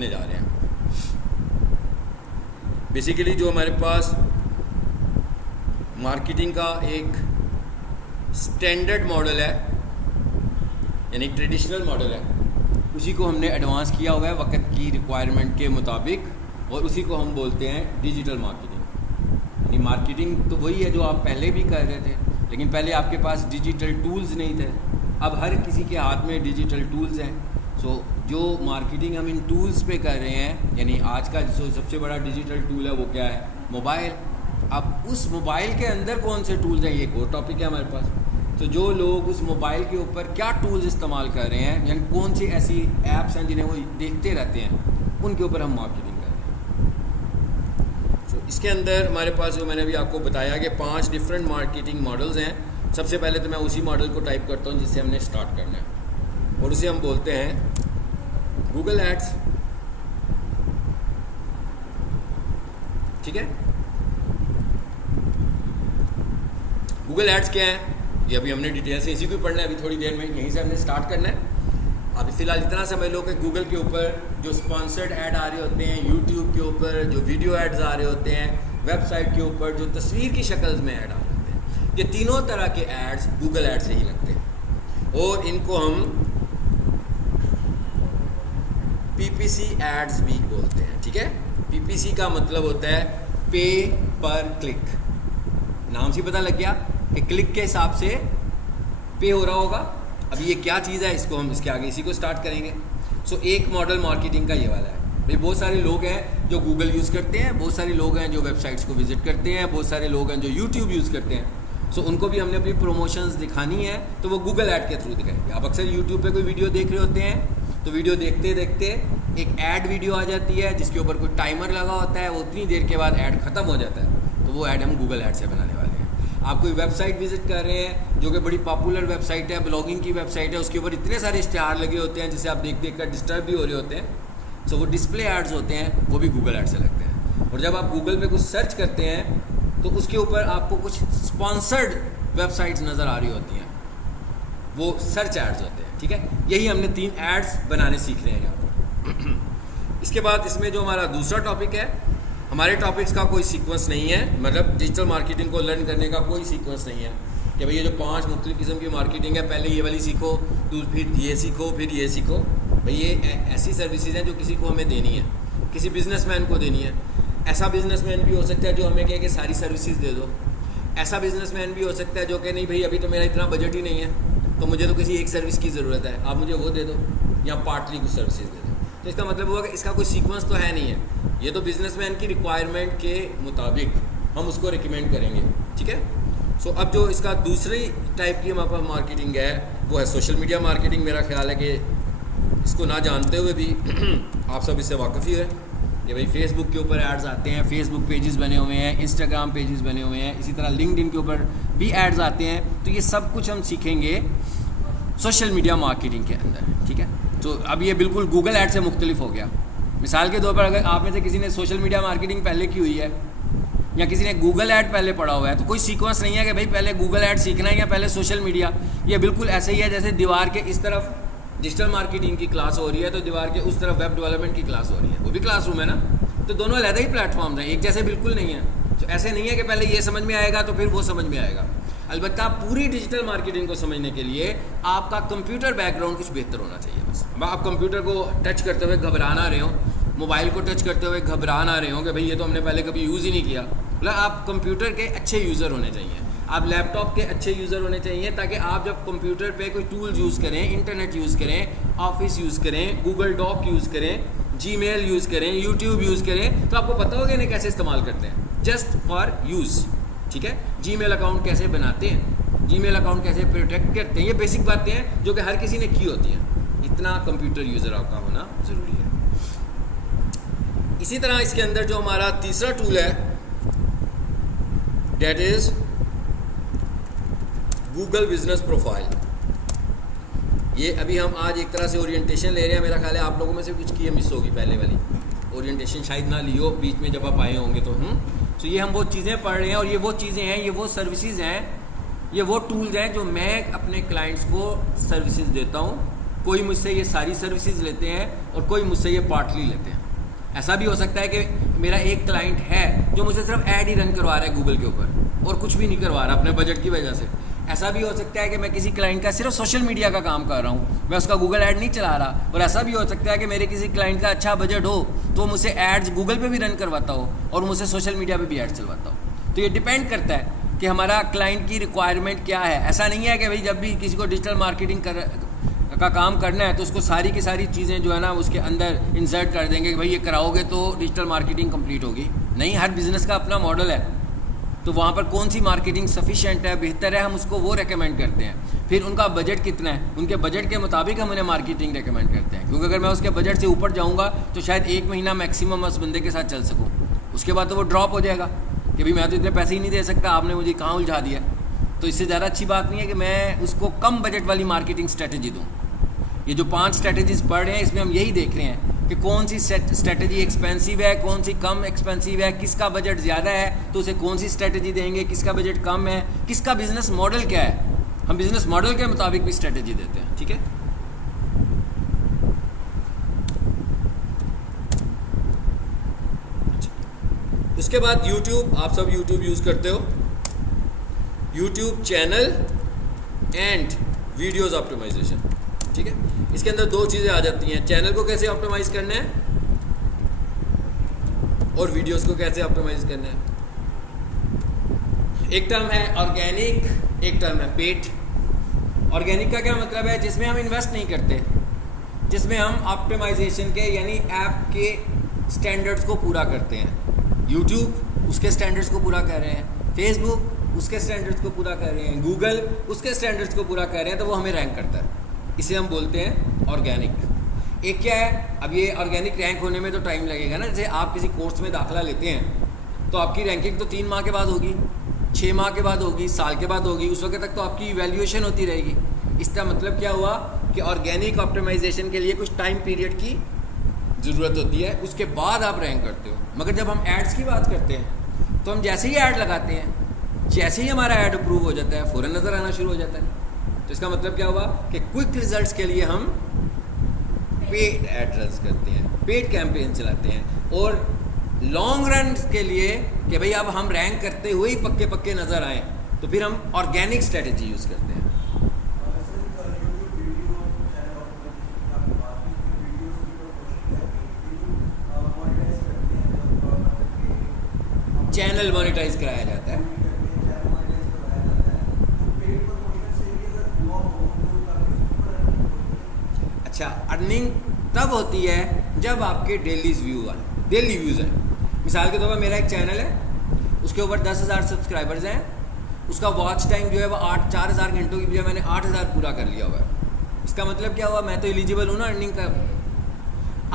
सीखने जा रहे हैं। बेसिकली जो हमारे पास मार्केटिंग का एक स्टैंडर्ड मॉडल है, यानी ट्रेडिशनल मॉडल है, उसी को हमने एडवांस किया हुआ है वक्त की रिक्वायरमेंट के मुताबिक, और उसी को हम बोलते हैं डिजिटल मार्केटिंग। यानी मार्केटिंग तो वही है जो आप पहले भी कर रहे थे, लेकिन पहले आपके पास डिजिटल टूल्स नहीं थे। अब हर किसी के हाथ में डिजिटल टूल्स हैं। सो जो मार्केटिंग हम इन टूल्स पे कर रहे हैं, यानी आज का जो सबसे बड़ा डिजिटल टूल है वो क्या है? मोबाइल। अब उस मोबाइल के अंदर कौन से टूल्स हैं, ये एक और टॉपिक है हमारे पास। तो जो लोग उस मोबाइल के ऊपर क्या टूल्स इस्तेमाल कर रहे हैं, यानी कौन सी ऐसी ऐप्स हैं जिन्हें वो देखते रहते हैं, उनके ऊपर हम मार्केटिंग कर रहे हैं। तो इसके अंदर हमारे पास जो मैंने अभी आपको बताया कि 5 डिफरेंट मार्केटिंग मॉडल्स हैं। सबसे पहले तो मैं उसी मॉडल को टाइप करता हूँ जिससे हमने स्टार्ट करना है, और उसे हम बोलते हैं गूगल एड्स। ठीक है, गूगल एड्स क्या है ये अभी हमने डिटेल से इसी को पढ़ना है, अभी थोड़ी देर में यहीं से हमने स्टार्ट करना है। अभी फ़िलहाल इतना समझ लो कि गूगल के ऊपर जो स्पॉन्सर्ड ऐड आ रहे होते हैं, यूट्यूब के ऊपर जो वीडियो एड्स आ रहे होते हैं, वेबसाइट के ऊपर जो तस्वीर की शक्ल में ऐड आ रहे होते हैं, ये तीनों तरह के एड्स गूगल एड से ही लगते हैं, और इनको हम PPC एड्स भी बोलते हैं। ठीक है, PPC का मतलब होता है पे पर क्लिक। नाम से पता लग गया कि क्लिक के हिसाब से पे हो रहा होगा। अभी ये क्या चीज़ है, इसको हम इसके आगे इसी को स्टार्ट करेंगे। सो एक मॉडल मार्केटिंग का ये वाला है भाई। बहुत सारे लोग हैं जो गूगल यूज़ करते हैं, बहुत सारे लोग हैं जो वेबसाइट्स को विजिट करते हैं, बहुत सारे लोग हैं जो यूट्यूब यूज़ करते हैं। सो उनको भी हमने अपनी प्रमोशंस दिखानी है तो वो गूगल ऐड के थ्रू दिखाएंगे। आप अक्सर यूट्यूब पे कोई वीडियो देख रहे होते हैं, तो वीडियो देखते देखते एक ऐड वीडियो आ जाती है जिसके ऊपर कोई टाइमर लगा होता है, वो उतनी देर के बाद ऐड ख़त्म हो जाता है, तो वो ऐड हम गूगल ऐड से बनाने वाले हैं। आप कोई वेबसाइट विजिट कर रहे हैं जो कि बड़ी पॉपुलर वेबसाइट है, ब्लॉगिंग की वेबसाइट है, उसके ऊपर इतने सारे इश्तिहार लगे होते हैं जिसे आप देख देख कर डिस्टर्ब भी हो रहे होते हैं। सो वो डिस्प्ले एड्स होते हैं, वो भी गूगल ऐड से लगते हैं। और जब आप गूगल पे कुछ सर्च करते हैं तो उसके ऊपर आपको कुछ स्पॉन्सर्ड वेबसाइट्स नज़र आ रही होती हैं, वो सर्च एड्स होते हैं। ठीक है, यही हमने 3 एड्स बनाने सीख रहे हैं यहाँ पर। इसके बाद इसमें जो हमारा दूसरा टॉपिक है, हमारे टॉपिक्स का कोई सीक्वेंस नहीं है, मतलब डिजिटल मार्केटिंग को लर्न करने का कोई सीक्वेंस नहीं है कि भाई ये जो 5 मुख्तलिफ किस्म की मार्केटिंग है, पहले ये वाली सीखो, फिर ये सीखो, फिर ये सीखो। भाई ये ऐसी सर्विसेज हैं जो किसी को हमें देनी है, किसी बिजनेसमैन को देनी है। ऐसा बिजनेसमैन भी हो सकता है जो हमें कहे कि सारी सर्विसेज दे दो। ऐसा बिजनेसमैन भी हो सकता है जो कि नहीं भाई अभी तो मेरा इतना बजट ही नहीं है, तो मुझे तो किसी एक सर्विस की ज़रूरत है, आप मुझे वो दे दो या पार्टली कुछ सर्विसेज दे दो। तो इसका मतलब हुआ कि इसका कोई सीक्वेंस तो है नहीं है, ये तो बिजनेसमैन की रिक्वायरमेंट के मुताबिक हम उसको रिकमेंड करेंगे। ठीक है, सो अब जो इसका दूसरी टाइप की हमारे पास मार्केटिंग है वो है सोशल मीडिया मार्केटिंग। मेरा ख्याल है कि इसको ना जानते हुए भी आप सब इससे वाकिफ़ ही है कि भाई फेसबुक के ऊपर एड्स आते हैं, फेसबुक पेजेस बने हुए हैं, इंस्टाग्राम पेजेस बने हुए हैं, इसी तरह लिंक्डइन के ऊपर भी एड्स आते हैं। तो ये सब कुछ हम सीखेंगे सोशल मीडिया मार्केटिंग के अंदर। ठीक है, तो अब ये बिल्कुल गूगल ऐड से मुख्तलिफ हो गया। मिसाल के तौर पर अगर आप में से किसी ने सोशल मीडिया मार्केटिंग पहले की हुई है या किसी ने गूगल ऐड पहले पढ़ा हुआ है, तो कोई सीक्वेंस नहीं है कि भाई पहले गूगल ऐड सीखना है या पहले सोशल मीडिया। ये बिल्कुल ऐसे ही है जैसे दीवार के इस तरफ डिजिटल मार्केटिंग की क्लास हो रही है तो दीवार के उस तरफ वेब डेवलपमेंट की क्लास हो रही है, वो भी क्लासरूम है ना, तो दोनों अलग ही प्लेटफॉर्म हैं, एक जैसे बिल्कुल नहीं है। तो ऐसे नहीं है कि पहले ये समझ में आएगा तो फिर वो समझ में आएगा। अलबत्ता पूरी डिजिटल मार्केटिंग को समझने के लिए आपका कंप्यूटर बैकग्राउंड कुछ बेहतर होना चाहिए। बस अब आप कंप्यूटर को टच करते हुए घबरा ना रहे हो, मोबाइल को टच करते हुए घबरा ना रहे हो कि भाई ये तो हमने पहले कभी यूज़ ही नहीं किया। मतलब आप कंप्यूटर के अच्छे यूज़र होने चाहिए, आप लैपटॉप के अच्छे यूज़र होने चाहिए, ताकि आप जब कंप्यूटर पे कोई टूल यूज़ करें, इंटरनेट यूज़ करें, ऑफिस यूज़ करें, गूगल डॉक यूज़ करें, जीमेल यूज़ करें, यूट्यूब यूज़ करें, तो आपको पता होगा इन्हें कैसे इस्तेमाल करते हैं, जस्ट फॉर यूज़। ठीक है, जीमेल अकाउंट कैसे बनाते हैं, जीमेल अकाउंट कैसे प्रोटेक्ट करते हैं, ये बेसिक बातें हैं जो कि हर किसी ने की होती हैं। इतना कंप्यूटर यूज़र आपका होना ज़रूरी है। इसी तरह इसके अंदर जो हमारा तीसरा टूल है that is Google business profile. ये अभी हम आज एक तरह से ओरिएंटेशन ले रहे हैं। मेरा ख्याल है आप लोगों में से कुछ की मिस होगी, पहले वाली ओरिएंटेशन शायद ना लियो बीच में जब आप आए होंगे तो तो ये हम वो चीज़ें पढ़ रहे हैं और ये वो चीज़ें हैं, ये वो सर्विसेज हैं, ये वो टूल्स हैं जो मैं अपने क्लाइंट्स को सर्विसेज देता हूँ कोई मुझसे ये सारी सर्विसेज लेते हैं और कोई मुझसे ये पार्टली लेते हैं। ऐसा भी हो सकता है कि मेरा एक क्लाइंट है जो मुझसे सिर्फ ऐड ही रन करवा रहा है गूगल के ऊपर और कुछ भी नहीं करवा रहा अपने बजट की वजह से। ऐसा भी हो सकता है कि मैं किसी क्लाइंट का सिर्फ सोशल मीडिया का काम कर रहा हूँ, मैं उसका गूगल ऐड नहीं चला रहा। और ऐसा भी हो सकता है कि मेरे किसी क्लाइंट का अच्छा बजट हो तो मुझसे एड्स गूगल पे भी रन करवाता हो और मुझसे सोशल मीडिया पे भी ऐड चलवाता हो। तो ये डिपेंड करता है कि हमारा क्लाइंट की रिक्वायरमेंट क्या है। ऐसा नहीं है कि भाई जब भी किसी को डिजिटल मार्केटिंग का काम करना है तो उसको सारी की सारी चीज़ें जो है ना उसके अंदर इंसर्ट कर देंगे कि भाई ये कराओगे तो डिजिटल मार्केटिंग कंप्लीट होगी। नहीं, हर बिज़नेस का अपना मॉडल है, तो वहाँ पर कौन सी मार्केटिंग सफिशिएंट है, बेहतर है, हम उसको वो रेकमेंड करते हैं। फिर उनका बजट कितना है, उनके बजट के मुताबिक हम उन्हें मार्केटिंग रेकमेंड करते हैं। क्योंकि अगर मैं उसके बजट से ऊपर जाऊँगा तो शायद 1 महीना मैक्सिमम उस बंदे के साथ चल सकूँ, उसके बाद तो वो ड्रॉप हो जाएगा कि भाई मैं तो इतने पैसे ही नहीं दे सकता, आपने मुझे कहाँ उलझा दिया। तो इससे ज़्यादा अच्छी बात नहीं है कि मैं उसको कम बजट वाली मार्केटिंग स्ट्रेटजी दूँ। ये जो 5 स्ट्रेटजीज पढ़ रहे हैं इसमें हम यही देख रहे हैं कि कौन सी स्ट्रेटजी एक्सपेंसिव है, कौन सी कम एक्सपेंसिव है, किसका बजट ज़्यादा है तो उसे कौन सी स्ट्रेटजी देंगे, किसका बजट कम है, किसका बिजनेस मॉडल क्या है। हम बिजनेस मॉडल के मुताबिक भी स्ट्रेटजी देते हैं। ठीक है, उसके बाद YouTube, आप सब YouTube यूज़ करते हो, YouTube channel and videos optimization. ठीक है, इसके अंदर 2 चीज़ें आ जाती हैं, चैनल को कैसे ऑप्टिमाइज करना है और वीडियोस को कैसे ऑप्टिमाइज करना है। एक टर्म है ऑर्गेनिक, एक टर्म है पेड। ऑर्गेनिक का क्या मतलब है, जिसमें हम इन्वेस्ट नहीं करते, जिसमें हम ऑप्टिमाइजेशन के यानी ऐप के स्टैंडर्ड्स को पूरा करते हैं। यूट्यूब उसके स्टैंडर्ड्स को पूरा कर रहे हैं, फेसबुक उसके स्टैंडर्ड्स को पूरा कर रहे हैं, गूगल उसके स्टैंडर्ड्स को पूरा कर रहे हैं, तो वो हमें रैंक करता है। इसे हम बोलते हैं ऑर्गेनिक। एक क्या है, अब ये ऑर्गेनिक रैंक होने में तो टाइम लगेगा ना। जैसे आप किसी कोर्स में दाखिला लेते हैं तो आपकी रैंकिंग तो 3 माह के बाद होगी, 6 माह के बाद होगी, साल के बाद होगी, उस वक्त तक तो आपकी इवैल्यूएशन होती रहेगी। इसका मतलब क्या हुआ कि ऑर्गेनिक ऑप्टिमाइजेशन के लिए कुछ टाइम पीरियड की ज़रूरत होती है, उसके बाद आप रैंक करते हो। मगर जब हम एड्स की बात करते हैं तो हम जैसे ही ऐड लगाते हैं, जैसे ही हमारा ऐड अप्रूव हो जाता है, फ़ौरन नज़र आना शुरू हो जाता है। तो इसका मतलब क्या हुआ कि क्विक रिजल्ट्स के लिए हम पेड एड रन करते हैं, पेड कैंपेन चलाते हैं। और लॉन्ग रन के लिए कि भाई अब हम रैंक करते हुए ही पक्के पक्के नज़र आएँ, तो फिर हम ऑर्गेनिक स्ट्रेटजी यूज़ करते हैं। चैनल मोनेटाइज कराया जाता है। अच्छा, अर्निंग तब होती है जब आपके डेली व्यूज़ हैं। मिसाल के तौर पर मेरा एक चैनल है, उसके ऊपर 10,000 सब्सक्राइबर्स हैं, उसका वॉच टाइम जो है वो 4,000 घंटों की बजाय मैंने 8,000 पूरा कर लिया हुआ है। इसका मतलब क्या हुआ, मैं तो एलिजिबल हूँ ना अर्निंग का।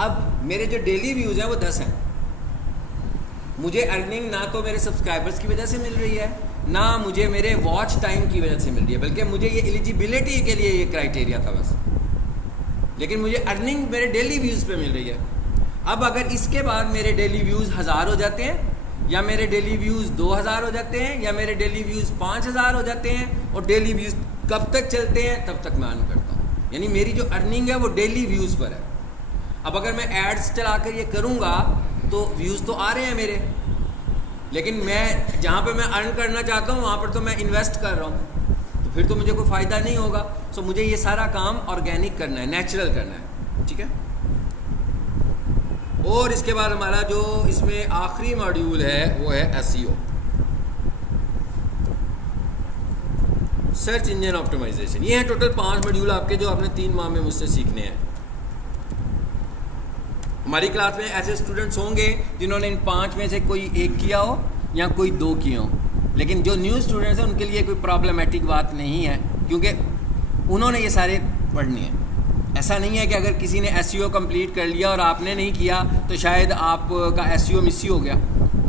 अब मेरे जो डेली व्यूज़ हैं वो 10 हैं, मुझे अर्निंग ना तो मेरे सब्सक्राइबर्स की वजह से मिल रही है, ना मुझे मेरे वॉच टाइम की वजह से मिल रही है, बल्कि मुझे ये एलिजिबिलिटी के लिए ये क्राइटेरिया था बस। लेकिन मुझे अर्निंग मेरे डेली व्यूज़ पे मिल रही है। अब अगर इसके बाद मेरे डेली व्यूज़ 1000 हो जाते हैं, या मेरे डेली व्यूज़ 2000 हो जाते हैं, या मेरे डेली व्यूज़ 5000 हो जाते हैं, और डेली व्यूज़ कब तक चलते हैं तब तक मैं अर्न करता हूँ। यानी मेरी जो अर्निंग है वो डेली व्यूज़ पर है। अब अगर मैं एड्स चला कर ये करूँगा तो व्यूज़ तो आ रहे हैं मेरे, लेकिन मैं जहाँ पे मैं अर्न करना चाहता हूँ वहाँ पर तो मैं इन्वेस्ट कर रहा हूँ, तो फिर तो मुझे कोई फ़ायदा नहीं होगा। सो मुझे ये सारा काम ऑर्गेनिक करना है, नेचुरल करना है। ठीक है, और इसके बाद हमारा जो इसमें आखिरी मॉड्यूल है वो है एसईओ, सर्च इंजन ऑप्टिमाइजेशन। ये है टोटल 5 मॉड्यूल आपके जो आपने 3 माह में मुझसे सीखने हैं। हमारी क्लास में ऐसे स्टूडेंट्स होंगे जिन्होंने इन 5 में से कोई एक किया हो या कोई 2 किए हो, लेकिन जो न्यू स्टूडेंट्स हैं उनके लिए कोई प्रॉब्लमेटिक बात नहीं है, क्योंकि उन्होंने ये सारे पढ़ने हैं। ऐसा नहीं है कि अगर किसी ने एसईओ कंप्लीट कर लिया और आपने नहीं किया तो शायद आपका एसईओ मिस ही हो गया।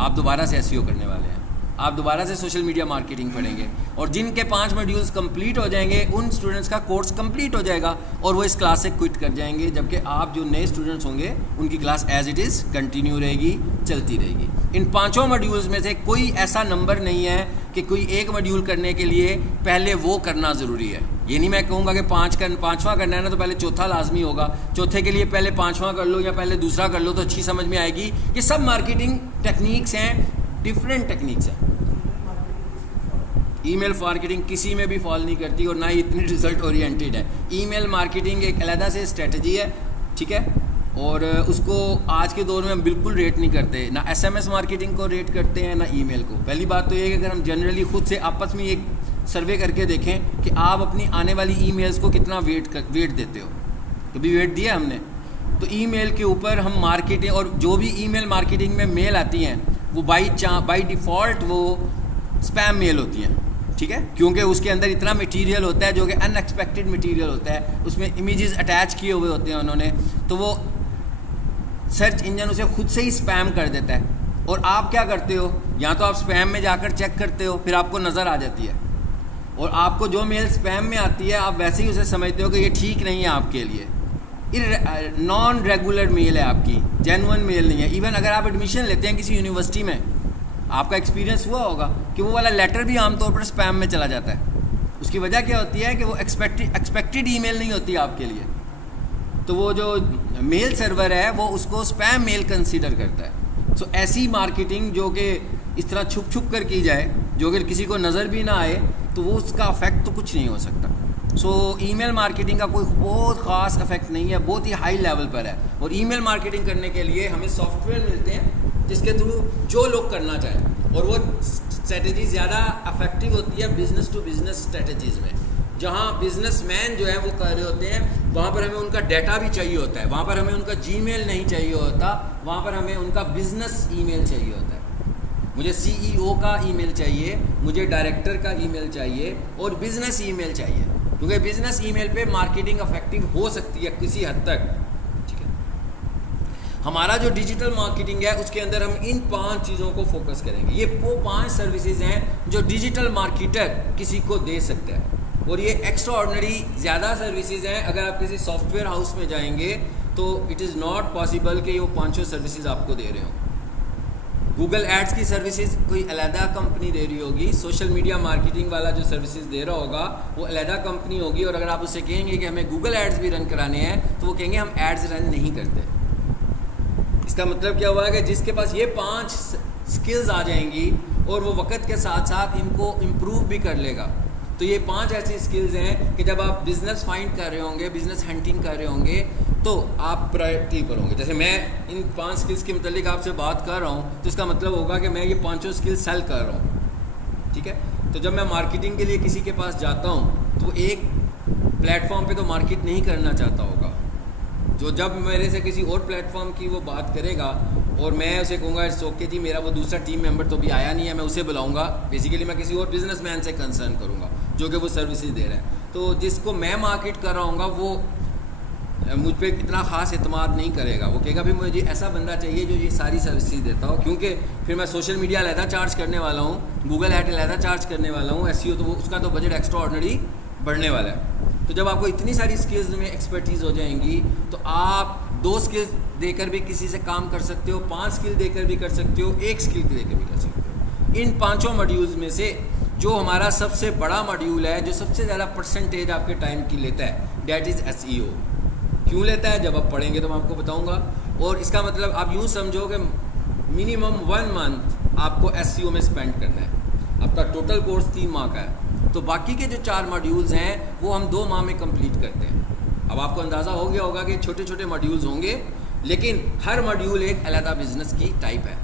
आप दोबारा से एसईओ करने वाले हैं, आप दोबारा से सोशल मीडिया मार्केटिंग पढ़ेंगे, और जिनके 5 मॉड्यूल्स कंप्लीट हो जाएंगे उन स्टूडेंट्स का कोर्स कंप्लीट हो जाएगा और वो इस क्लास से क्विट कर जाएंगे। जबकि आप जो नए स्टूडेंट्स होंगे उनकी class as it is continue रहेगी, चलती रहेगी। इन 5 मॉड्यूल्स में से कोई ऐसा नंबर नहीं है कि कोई एक मॉड्यूल करने के लिए पहले वो करना ज़रूरी है। ये नहीं मैं कहूँगा कि पाँचवां करना है ना तो पहले चौथा लाजमी होगा, चौथे के लिए पहले पाँचवां कर लो या पहले दूसरा कर लो तो अच्छी समझ में आएगी कि सब मार्केटिंग टेक्निक्स हैं, डिफरेंट टेक्निक्स हैं। ईमेल मार्केटिंग किसी में भी फॉल नहीं करती और ना ही इतनी रिजल्ट ओरिएंटेड है। ईमेल मार्केटिंग एक अलग से स्ट्रेटजी है, ठीक है, और उसको आज के दौर में हम बिल्कुल रेट नहीं करते, ना SMS मार्केटिंग को रेट करते हैं ना ईमेल को। पहली बात तो ये है कि अगर हम जनरली खुद से आपस में एक सर्वे करके देखें कि आप अपनी आने वाली ईमेल्स को कितना वेट देते हो, कभी वेट दिया हमने? तो ईमेल के ऊपर हम मार्केटिंग, और जो भी ईमेल मार्केटिंग में मेल आती हैं वो बाई डिफ़ॉल्ट वो स्पैम मेल होती हैं, ठीक है, क्योंकि उसके अंदर इतना मटेरियल होता है जो कि अनएक्सपेक्टेड मटेरियल होता है, उसमें इमेजेस अटैच किए हुए होते हैं उन्होंने, तो वो सर्च इंजन उसे खुद से ही स्पैम कर देता है। और आप क्या करते हो, या तो आप स्पैम में जाकर चेक करते हो, फिर आपको नज़र आ जाती है, और आपको जो मेल स्पैम में आती है आप वैसे ही उसे समझते हो कि ये ठीक नहीं है आपके लिए, नॉन रेगुलर मेल है आपकी, जेन्युइन मेल नहीं है। इवन अगर आप एडमिशन लेते हैं किसी यूनिवर्सिटी में, आपका एक्सपीरियंस हुआ होगा कि वो वाला लेटर भी आमतौर पर स्पैम में चला जाता है। उसकी वजह क्या होती है कि वो एक्सपेक्टेड ईमेल नहीं होती आपके लिए, तो वो जो मेल सर्वर है वो उसको स्पैम मेल कंसीडर करता है। सो ऐसी मार्केटिंग जो कि इस तरह छुप छुप कर की जाए, जो अगर किसी को नज़र भी ना आए तो वो उसका अफेक्ट तो कुछ नहीं हो सकता। सो ईमेल मार्केटिंग का कोई बहुत ख़ास इफेक्ट नहीं है, बहुत ही हाई लेवल पर है। और ईमेल मार्केटिंग करने के लिए हमें सॉफ्टवेयर मिलते हैं जिसके थ्रू जो लोग करना चाहें, और वो स्ट्रेटजी ज़्यादा इफेक्टिव होती है बिज़नेस टू बिज़नेस स्ट्रेटजीज़ में। जहाँ बिजनेसमैन जो है वो कर रहे होते हैं, वहाँ पर हमें उनका डाटा भी चाहिए होता है, वहाँ पर हमें उनका जीमेल नहीं चाहिए होता, वहाँ पर हमें उनका बिजनेस ईमेल चाहिए होता है। मुझे CEO का ईमेल चाहिए, मुझे डायरेक्टर का ईमेल चाहिए और बिजनेस ईमेल चाहिए, क्योंकि बिजनेस ईमेल पे मार्केटिंग इफेक्टिव हो सकती है किसी हद तक, ठीक है। हमारा जो डिजिटल मार्केटिंग है उसके अंदर हम इन 5 चीज़ों को फोकस करेंगे। ये वो 5 सर्विसेज हैं जो डिजिटल मार्केटर किसी को दे सकता है, और ये एक्स्ट्रा ऑर्डिनरी ज़्यादा सर्विसेज हैं। अगर आप किसी सॉफ्टवेयर हाउस में जाएंगे तो इट इज़ नॉट पॉसिबल कि वो 5 सर्विसेज आपको दे रहे हों। गूगल एड्स की सर्विसेज कोई अलहदा कंपनी दे रही होगी, सोशल मीडिया मार्केटिंग वाला जो सर्विसेज दे रहा होगा वो अलहदा कंपनी होगी, और अगर आप उससे कहेंगे कि हमें गूगल एड्स भी रन कराने हैं तो वो कहेंगे हम एड्स रन नहीं करते। इसका मतलब क्या हुआ कि जिसके पास ये 5 स्किल्स आ जाएंगी और वो वक्त के साथ साथ इनको इम्प्रूव भी कर लेगा, तो ये 5 ऐसी स्किल्स हैं कि जब आप बिज़नेस फाइंड कर रहे होंगे, बिज़नेस हंटिंग कर रहे होंगे, तो आप प्रायोरिटी पर होंगे। जैसे मैं इन 5 स्किल्स के मतलब आपसे बात कर रहा हूँ तो इसका मतलब होगा कि मैं ये 5 स्किल्स सेल कर रहा हूँ, ठीक है। तो जब मैं मार्केटिंग के लिए किसी के पास जाता हूँ तो एक प्लेटफॉर्म पे तो मार्केट नहीं करना चाहता होगा, जो जब मेरे से किसी और प्लेटफॉर्म की वो बात करेगा और मैं उसे कहूँगा इट्स ओके जी, मेरा वो दूसरा टीम मेंबर तो भी आया नहीं है, मैं उसे बुलाऊंगा, बेसिकली मैं किसी और बिजनेसमैन से कंसर्न करूँगा जो कि वो सर्विसेज दे रहा है। तो जिसको मैं मार्केट कर रहा हूँगा वो मुझ पर इतना ख़ास एतमाद नहीं करेगा, वो कहेगा भाई मुझे ऐसा बंदा चाहिए जो ये सारी सर्विसेज देता हो, क्योंकि फिर मैं सोशल मीडिया अलहदा चार्ज करने वाला हूँ, गूगल एड अलहदा चार्ज करने वाला हूँ, SEO तो उसका तो बजट एक्स्ट्रा ऑर्डिनरी बढ़ने वाला है। तो जब आपको इतनी सारी स्किल्स में एक्सपर्टीज़ हो जाएंगी तो आप 2 स्किल्स देकर भी किसी से काम कर सकते हो, 5 स्किल देकर भी कर सकते हो, 1 स्किल देकर भी कर सकते हो। इन 5 मॉड्यूल्स में से जो हमारा सबसे बड़ा मॉड्यूल है, जो सबसे ज़्यादा परसेंटेज आपके टाइम की लेता है, डैट इज़ SEO। क्यों लेता है जब आप पढ़ेंगे तो मैं आपको बताऊंगा। और इसका मतलब आप यूँ समझो कि मिनिमम 1 मंथ आपको SEO में स्पेंड करना है। आपका टोटल कोर्स 3 माह का है, तो बाकी के जो 4 मॉड्यूल्स हैं वो हम 2 माह में कंप्लीट करते हैं। अब आपको अंदाज़ा हो गया होगा कि छोटे छोटे मॉड्यूल्स होंगे, लेकिन हर मॉड्यूल एक अलग बिजनेस की टाइप है।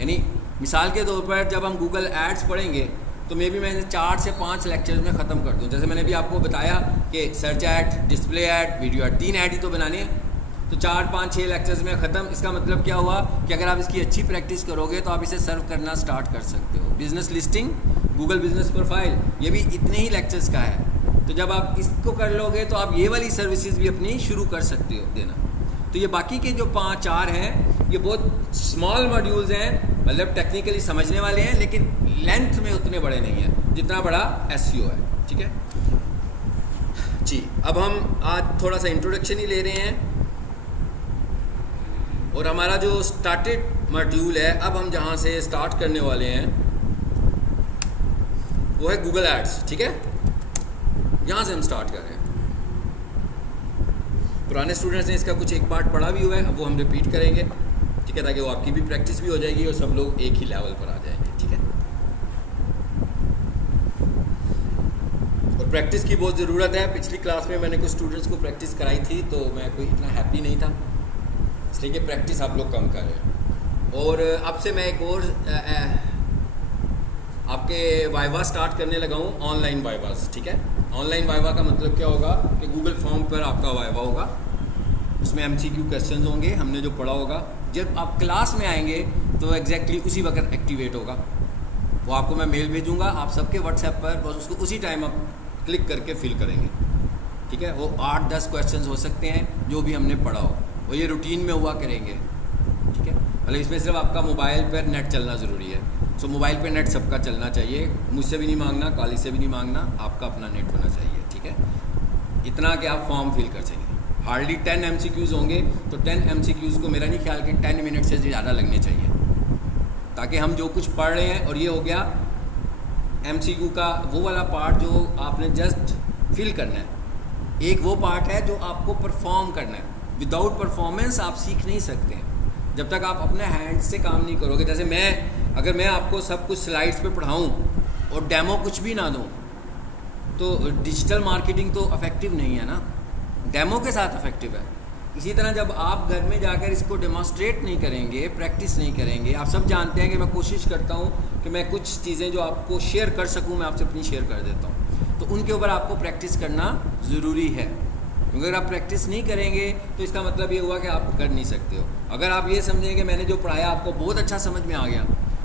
यानी मिसाल के तौर पर जब हम गूगल एड्स पढ़ेंगे तो मे बी मैं 4 से 5 लेक्चर्स में ख़त्म कर दूँ। जैसे मैंने भी आपको बताया कि search ad, display ad, video ad, 3 ad ही तो बनाने हैं, तो 4, 5, 6 लेक्चर्स में ख़त्म। इसका मतलब क्या हुआ कि अगर आप इसकी अच्छी प्रैक्टिस करोगे तो आप इसे सर्व करना स्टार्ट कर सकते हो। Business listing, Google business profile, ये भी इतने ही लेक्चर्स का है। तो जब आप इसको कर लोगे तो आप ये वाली सर्विसेज भी अपनी शुरू कर सकते हो देना। तो ये बाकी के जो 5-4 हैं ये बहुत स्मॉल मॉड्यूल्स हैं, मतलब टेक्निकली समझने वाले हैं, लेकिन लेंथ में उतने बड़े नहीं हैं जितना बड़ा SEO है, ठीक है जी। अब हम आज थोड़ा सा इंट्रोडक्शन ही ले रहे हैं, और हमारा जो स्टार्टेड मॉड्यूल है, अब हम जहाँ से स्टार्ट करने वाले हैं वो है गूगल एड्स, ठीक है। यहाँ से हम स्टार्ट कर रहे हैं। पुराने स्टूडेंट्स ने इसका कुछ एक पार्ट पढ़ा भी हुआ है, अब वो हम रिपीट करेंगे, ठीक है, ताकि वो आपकी भी प्रैक्टिस भी हो जाएगी और सब लोग एक ही लेवल पर आ जाएंगे, ठीक है। और प्रैक्टिस की बहुत ज़रूरत है। पिछली क्लास में मैंने कुछ स्टूडेंट्स को प्रैक्टिस कराई थी तो मैं कोई इतना हैप्पी नहीं था, इसलिए कि प्रैक्टिस आप लोग कम कर रहे हैं। और अब से मैं एक और आपके वाइवा स्टार्ट करने लगा हूँ, ऑनलाइन वाइवास, ठीक है। ऑनलाइन वाइवा का मतलब क्या होगा कि गूगल फॉर्म पर आपका वाइवा होगा, उसमें MCQ क्वेश्चंस होंगे, हमने जो पढ़ा होगा। जब आप क्लास में आएंगे तो एग्जैक्टली उसी वक्त एक्टिवेट होगा, वो आपको मैं मेल भेजूँगा आप सबके व्हाट्सएप पर, बस उसको उसी टाइम आप क्लिक करके फिल करेंगे, ठीक है। वो 8-10 क्वेश्चंस हो सकते हैं जो भी हमने पढ़ा हो, वो ये रूटीन में हुआ करेंगे, ठीक है। मतलब इसमें सिर्फ आपका मोबाइल पर नेट चलना ज़रूरी है। सो मोबाइल पे नेट सबका चलना चाहिए, मुझसे भी नहीं मांगना, काली से भी नहीं मांगना, आपका अपना नेट होना चाहिए, ठीक है। इतना कि आप फॉर्म फिल कर सकें। हार्डली 10 MCQs होंगे, तो 10 MCQs को मेरा नहीं ख्याल कि 10 मिनट से ज़्यादा लगने चाहिए, ताकि हम जो कुछ पढ़ रहे हैं, और ये हो गया MCQ का वो वाला पार्ट जो आपने जस्ट फिल करना है। एक वो पार्ट है जो आपको परफॉर्म करना है, विदाउट परफॉर्मेंस आप सीख नहीं सकते जब तक आप अपने हैंड से काम नहीं करोगे। जैसे अगर मैं आपको सब कुछ स्लाइड्स पे पढ़ाऊँ और डेमो कुछ भी ना दूँ, तो डिजिटल मार्केटिंग तो इफेक्टिव नहीं है ना, डेमो के साथ इफेक्टिव है। इसी तरह जब आप घर में जाकर इसको डेमोस्ट्रेट नहीं करेंगे, प्रैक्टिस नहीं करेंगे, आप सब जानते हैं कि मैं कोशिश करता हूँ कि मैं कुछ चीज़ें जो आपको शेयर कर सकूँ, मैं आपसे अपनी शेयर कर देता हूँ, तो उनके ऊपर आपको प्रैक्टिस करना ज़रूरी है। क्योंकि अगर आप प्रैक्टिस नहीं करेंगे तो इसका मतलब ये हुआ कि आप कर नहीं सकते हो। अगर आप ये समझें कि मैंने जो पढ़ाया आपको बहुत अच्छा समझ में आ गया,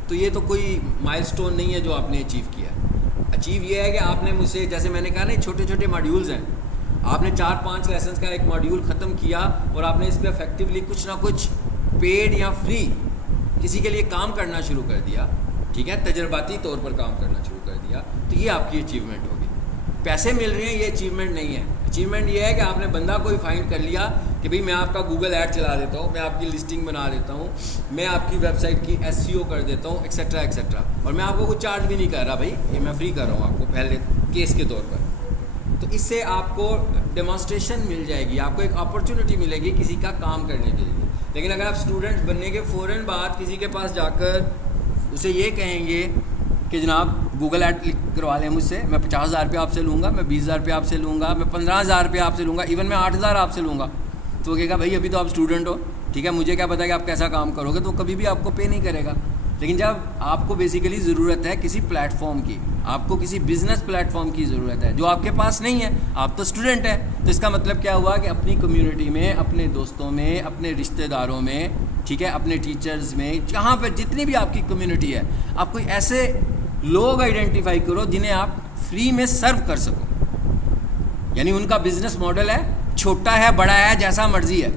तो ये तो कोई माइलस्टोन नहीं है जो आपने अचीव किया है। अचीव ये है कि आपने मुझसे, जैसे मैंने कहा ना, छोटे छोटे मॉड्यूल्स हैं, आपने 4-5 लेसन्स का एक मॉड्यूल ख़त्म किया और आपने इस पर इफेक्टिवली कुछ ना कुछ पेड या फ्री किसी के लिए काम करना शुरू कर दिया, ठीक है, तजर्बाती तौर पर काम करना शुरू कर दिया, तो ये आपकी अचीवमेंट होगी। पैसे मिल रहे हैं, ये अचीवमेंट नहीं है। अचीवमेंट ये है कि आपने बंदा कोई फाइंड कर लिया कि भाई मैं आपका गूगल ऐड चला देता हूँ, मैं आपकी लिस्टिंग बना देता हूँ, मैं आपकी वेबसाइट की SEO कर देता हूँ, एक्सेट्रा एक्सेट्रा, और मैं आपको कुछ चार्ज भी नहीं कर रहा, भाई ये मैं फ्री कर रहा हूँ आपको पहले केस के तौर पर। तो इससे आपको डेमोन्स्ट्रेशन मिल जाएगी, आपको एक अपॉर्चुनिटी मिलेगी किसी का काम करने के लिए। लेकिन अगर आप स्टूडेंट बनने के फ़ौरन बाद किसी के पास जाकर उसे ये कहेंगे कि जनाब गूगल ऐड करवा लें मुझसे, मैं 50,000 रुपये आपसे लूँगा, मैं 20,000 रुपये आपसे लूँगा, मैं 15,000 रुपये आपसे लूँगा, इवन मैं 8,000 आपसे लूँगा, तो वो कहेगा भाई अभी तो आप स्टूडेंट हो, ठीक है, मुझे क्या पता कि आप कैसा काम करोगे, तो कभी भी आपको पे नहीं करेगा। लेकिन जब आपको बेसिकली ज़रूरत है किसी प्लेटफॉर्म की, आपको किसी बिजनेस प्लेटफॉर्म की ज़रूरत है जो आपके पास नहीं है, आप तो स्टूडेंट हैं, तो इसका मतलब क्या हुआ कि अपनी कम्युनिटी में, अपने दोस्तों में, अपने रिश्तेदारों में, ठीक है, अपने टीचर्स में, जहाँ पर जितनी भी आपकी कम्युनिटी है, आप कोई ऐसे लोग आइडेंटिफाई करो जिन्हें आप फ्री में सर्व कर सको। यानी उनका बिजनेस मॉडल है, छोटा है, बड़ा है, जैसा मर्जी है,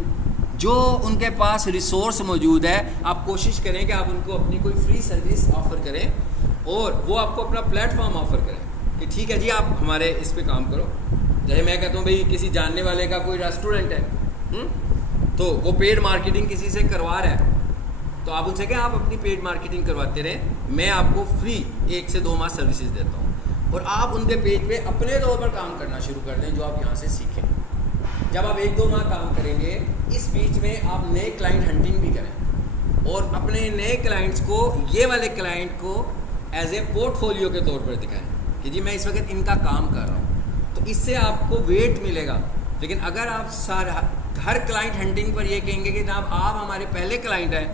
जो उनके पास रिसोर्स मौजूद है, आप कोशिश करें कि आप उनको अपनी कोई फ्री सर्विस ऑफ़र करें और वो आपको अपना प्लेटफॉर्म ऑफ़र करें कि ठीक है जी आप हमारे इस पे काम करो। जैसे मैं कहता हूँ भाई किसी जानने वाले का कोई रेस्टोरेंट है, तो वो पेड मार्केटिंग किसी से करवा रहा है, तो आप उनसे क्या, आप अपनी पेड मार्केटिंग करवाते रहें, मैं आपको फ्री 1 से 2 माह सर्विसेज देता हूँ, और आप उनके पेज पे अपने तौर पर काम करना शुरू कर दें जो आप यहाँ से सीखें। जब आप 1-2 माह काम करेंगे, इस बीच में आप नए क्लाइंट हंटिंग भी करें और अपने नए क्लाइंट्स को, ये वाले क्लाइंट को एज ए पोर्टफोलियो के तौर पर दिखाएं कि जी मैं इस वक्त इनका काम कर रहा हूँ, तो इससे आपको वेट मिलेगा। लेकिन अगर आप हर क्लाइंट हंटिंग पर ये कहेंगे कि जनाब आप हमारे पहले क्लाइंट हैं,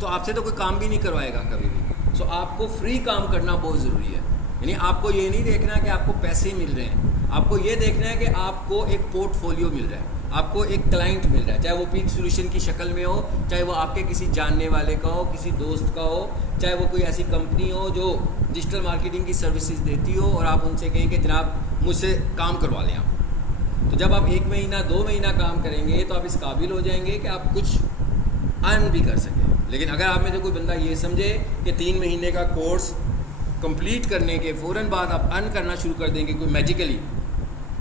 तो आपसे तो कोई काम भी नहीं करवाएगा कभी भी। सो आपको फ्री काम करना बहुत ज़रूरी है। यानी आपको ये नहीं देखना कि आपको पैसे मिल रहे हैं, आपको ये देखना है कि आपको एक पोर्टफोलियो मिल रहा है, आपको एक क्लाइंट मिल रहा है, चाहे वो पीक सॉल्यूशन की शक्ल में हो, चाहे वो आपके किसी जानने वाले का हो, किसी दोस्त का हो, चाहे वो कोई ऐसी कंपनी हो जो डिजिटल मार्केटिंग की सर्विसेज देती हो और आप उनसे कहें कि जनाब मुझसे काम करवा लें आप। तो जब आप 1 महीना 2 महीना काम करेंगे तो आप इस काबिल हो जाएंगे कि आप कुछ अर्न भी कर सकें। लेकिन अगर आप में से कोई बंदा ये समझे कि 3 महीने का कोर्स कंप्लीट करने के फ़ौरन बाद आप अर्न करना शुरू कर देंगे कोई मैजिकली,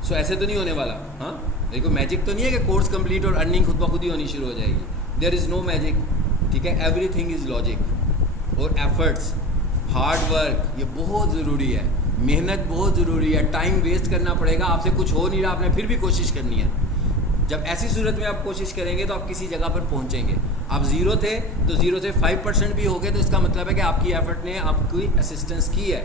सो ऐसे तो नहीं होने वाला। हाँ, देखो मैजिक तो नहीं है कि कोर्स कंप्लीट और अर्निंग खुद ब खुद ही होनी शुरू हो जाएगी। देयर इज़ नो मैजिक, ठीक है, एवरीथिंग इज़ लॉजिक और एफर्ट्स, हार्ड वर्क, ये बहुत ज़रूरी है। मेहनत बहुत ज़रूरी है, टाइम वेस्ट करना पड़ेगा, आपसे कुछ हो नहीं रहा, आपने फिर भी कोशिश करनी है। जब ऐसी सूरत में आप कोशिश करेंगे तो आप किसी जगह पर पहुंचेंगे। आप ज़ीरो थे तो ज़ीरो से 5% भी हो गए तो इसका मतलब है कि आपकी एफर्ट ने आपकी असिस्टेंस की है।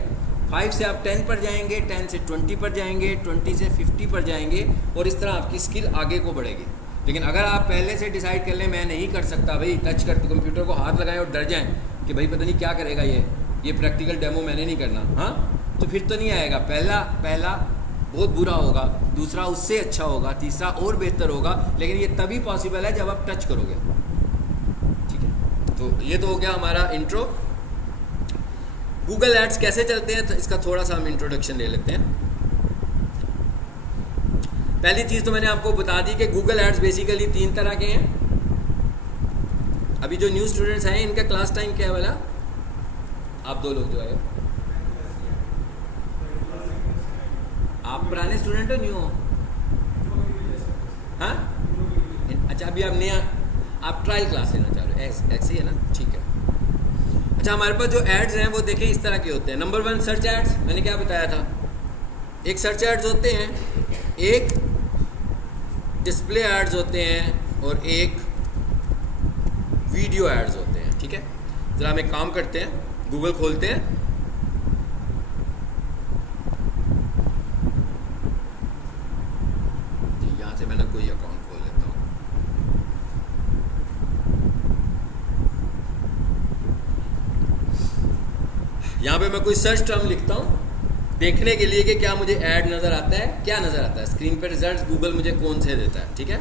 5 से आप 10 पर जाएंगे, 10 से 20 पर जाएंगे, 20 से 50 पर जाएंगे और इस तरह आपकी स्किल आगे को बढ़ेगी। लेकिन अगर आप पहले से डिसाइड कर लें मैं नहीं कर सकता भाई, टच करते कंप्यूटर को हाथ लगाएं और डर जाएं कि भाई पता नहीं क्या करेगा ये प्रैक्टिकल डेमो मैंने नहीं करना, हाँ, तो फिर तो नहीं आएगा। पहला बहुत बुरा होगा, दूसरा उससे अच्छा होगा, तीसरा और बेहतर होगा, लेकिन ये तभी पॉसिबल है जब आप टच करोगे। ठीक है, तो ये तो हो गया हमारा इंट्रो। गूगल एड्स कैसे चलते हैं तो इसका थोड़ा सा हम इंट्रोडक्शन ले लेते हैं। पहली चीज़ तो मैंने आपको बता दी कि गूगल एड्स बेसिकली 3 तरह के हैं। अभी जो न्यू स्टूडेंट्स हैं इनका क्लास टाइम क्या है वाला? आप 2 लोग जो आए, आप पुराने स्टूडेंट हो न्यू हो? हाँ, अच्छा, अभी आप नया, आप ट्रायल क्लास लेना चाह रहे हो, ऐसे ही है ना? ठीक है। अच्छा, हमारे पास जो एड्स हैं वो देखें इस तरह के होते हैं। नंबर 1 सर्च एड्स, मैंने क्या बताया था, एक सर्च एड्स होते हैं, एक डिस्प्ले एड्स होते हैं और एक वीडियो एड्स होते हैं। ठीक है, ज़रा हम एक काम करते हैं, गूगल खोलते हैं, यहाँ से मैंने कोई अकाउंट खोल लेता हूँ। यहाँ पे मैं कोई सर्च टर्म लिखता हूँ देखने के लिए कि क्या मुझे ऐड नज़र आता है, क्या नज़र आता है स्क्रीन पे, रिजल्ट्स गूगल मुझे कौन से देता है। ठीक है,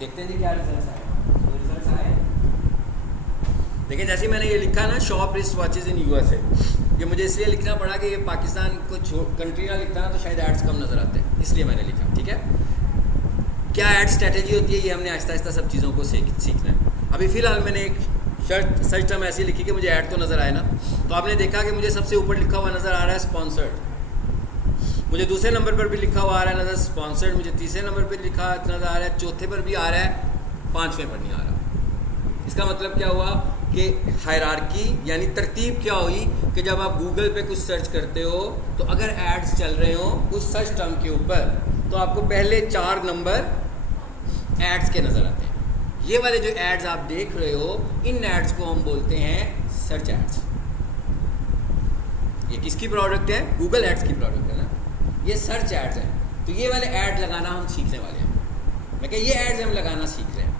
देखते हैं जी क्या रिजल्ट्स आए। तो रिजल्ट्स आए, देखिए जैसे मैंने ये लिखा ना, shop wrist watches in USA, ये मुझे इसलिए लिखना पड़ा कि ये पाकिस्तान को कंट्री ना लिखता ना तो शायद एड्स कम नज़र आते हैं, इसलिए मैंने लिखा। ठीक है, क्या एड स्ट्रेटेजी होती है ये हमने आहिस्ता आहिस्ता सब चीज़ों को सीखना है। अभी फ़िलहाल मैंने एक सर्च टर्म ऐसी लिखी कि मुझे ऐड तो नज़र आए ना, तो आपने देखा कि मुझे सबसे ऊपर लिखा हुआ नज़र आ रहा है स्पॉन्सर्ड, मुझे दूसरे नंबर पर भी लिखा हुआ आ रहा है नज़र स्पॉन्सर्ड, मुझे तीसरे नंबर पर लिखा नज़र आ रहा है, चौथे पर भी आ रहा है, 5वें पर नहीं आ रहा। इसका मतलब क्या हुआ कि हायरार्की यानी तरतीब क्या हुई कि जब आप गूगल पे कुछ सर्च करते हो तो अगर एड्स चल रहे हो उस सर्च टर्म के ऊपर तो आपको पहले 4 नंबर एड्स के नज़र आते हैं। ये वाले जो एड्स आप देख रहे हो, इन एड्स को हम बोलते हैं सर्च एड्स। ये किसकी प्रोडक्ट है? गूगल एड्स की प्रोडक्ट है ना, ये सर्च एड्स हैं। तो ये वाले एड लगाना हम सीखने वाले हैं, मैं क्या ये एड्स हम लगाना सीख रहे हैं।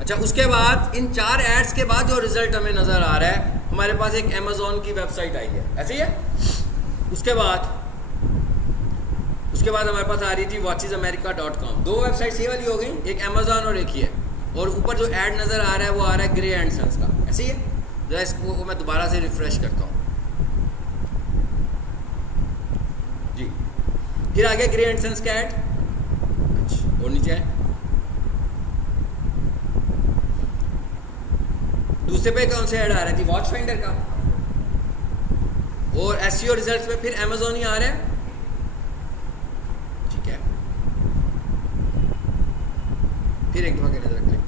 अच्छा, उसके बाद इन 4 एड्स के बाद जो रिजल्ट हमें नज़र आ रहा है, हमारे पास एक अमेज़ॉन की वेबसाइट आई है, ऐसे ही है। उसके बाद हमारे पास आ रही थी watchesamerica.com, 2 वेबसाइट्स ये वाली हो गई, एक अमेज़ॉन और एक ही है। और ऊपर जो ऐड नज़र आ रहा है वो आ रहा है ग्रे एंड सन्स का, ऐसे ही है। जरा इसको मैं दोबारा से रिफ्रेश करता हूँ जी, फिर आगे ग्रे एंड सन्स का ऐड। अच्छा, और नीचे है दूसरे पे कौन से ऐड आ रही थी? वॉच फाइंडर का। और एसईओ रिजल्ट्स में फिर अमेज़ॉन ही आ रहा है। ठीक है, फिर एक दफा के नजर रख लें।